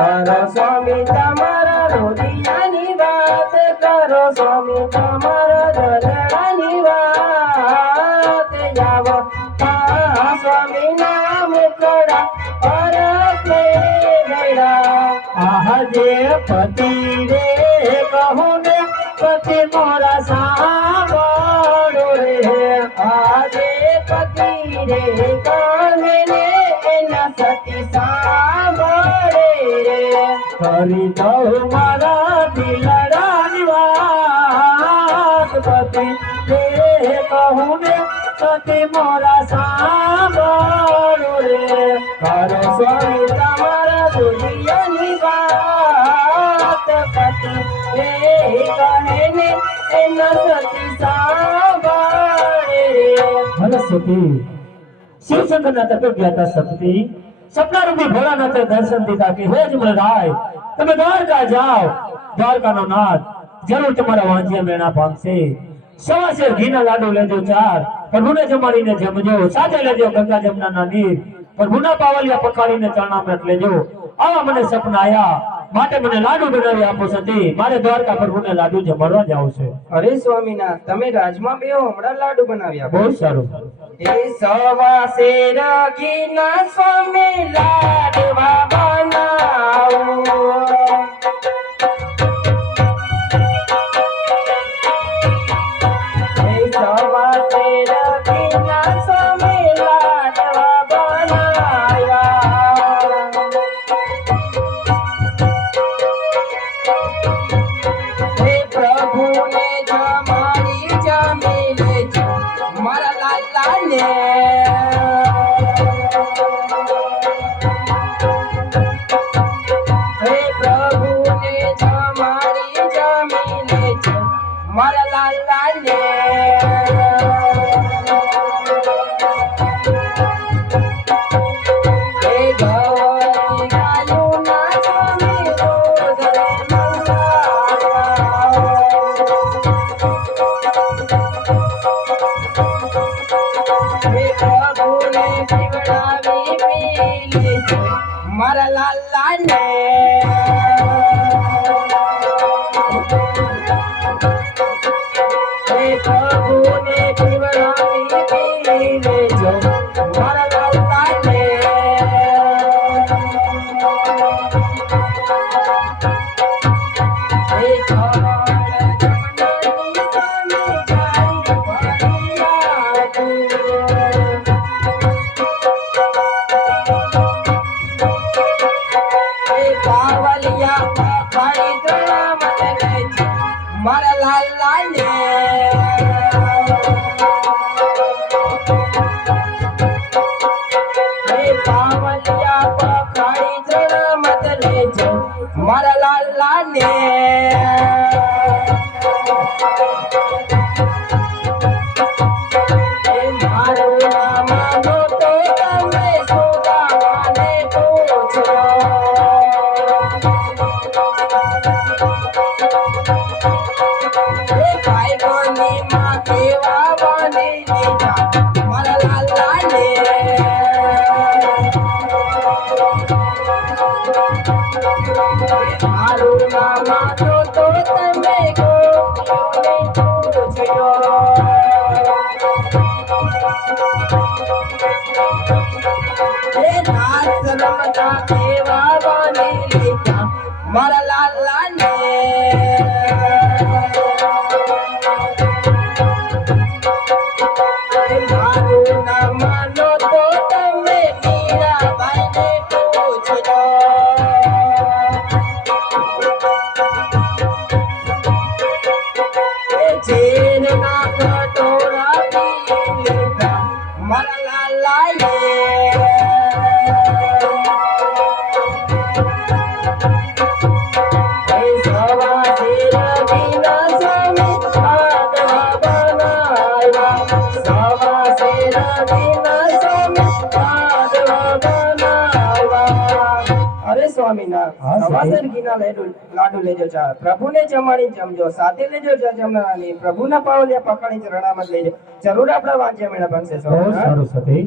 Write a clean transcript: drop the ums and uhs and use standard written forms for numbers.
કરો સ્વામી તમારા રોદિયાની વાત, કરો સ્વામી તમારા દલડાની વાત, આવો સ્વામી નામ કડા અરખે ગયડા, આહ જે પતિ રે કહું ને પતિ મોરા સાંભળો રે, આજે પતિ રે કહે ને એના સતી સાંભળે રે, કરી દઉં મારા દિલડાની વાત, પતિ રે કહું ને સતી મોરા સાંભળો રે, કરો સ્વામી તમારા દુનિયાની વાત, પતિ રે કહે ને એના સતી સાંભળે રે। સતી શિવ શંકર ના તપે ગયા હતા સતી, સપના રૂપી ભોળાનાથે દર્શન દીધા કે હે જમરાય તમે દ્વારકા જાઓ, દ્વારકાનો નાથ જરૂર તમારા વાંજિયા મેણા ભાંગશે, સવા શેર ઘીના લાડુ લેજો 4, પ્રભુને જમાડીને જમજો, સાથે લેજો ગંગા જમનાના નીર, પ્રભુના પાવલિયા પકાડીને ચરણામૃત લેજો, આવા મને સપના આયા માટે મને લાડુ બનાવી આપો સતી, મારે દ્વારકા પ્રભુને લાડુ જમાડવા જાવ છે। અરે સ્વામીના તમે રાજમાં બેહો, હમણાં લાડુ બનાવી આપો। બહુ સારું। એ સવા શેર ઘીના સ્વામી લાડવા બનાવો, એ સવા શેર ઘીના સ્વામી લાડવા બનાવ્યા, હે પ્રભુને જમાડી જમી લેજો મારા લાલાને, હે પ્રભુને જમાડી જમી લેજો મારા લાલાને, હે ગૌરી ગાયુના સ્વામી રોજ મંગાવ્યા, હે પ્રભુને પીવડાવી પી લેજો મારા લાલાને, હે પ્રભુને પીવડાવી પી લેજો મારા લાલાને, હે પાવલિયા ભાઈ દ્રણા મત લેજો મારા લાલાને, હે પાવલિયા પખાડી દ્રણા મત લેજો મારા લાલાને, હે મારું નામ માનો તો તમે સુદામાને પૂછો, હે ભાઈ ગોની માં કેવા બાંધી લીધા મારા લાલાને, મારું નામ તો તમે ગોપીઓને પૂછજો, હે નાચ રમતા કેવા બાંધી લીધા મારા લાલાને, મારું નામ માનો તો તમે મીરાબાઈને પૂછજો, ઝેરના કટોરા પી લીધા મારા લાલાએ, હે સવા શેર ઘીના સ્વામી લાડવા બનાવ્યા, સવા શેર ઘીના સ્વામી લાડવા બનાવ્યા, અરે સ્વામીના સવા શેર ઘીના લાડુ લેજો 4, પ્રભુને જમાડી જમજો, સાથે લેજો જમનાની, પ્રભુના પાવલિયા પકડી ચરણામાં લેજો, જરૂર આપણા વાંચ્યા મેળા બનશે બહુ સારું સતી।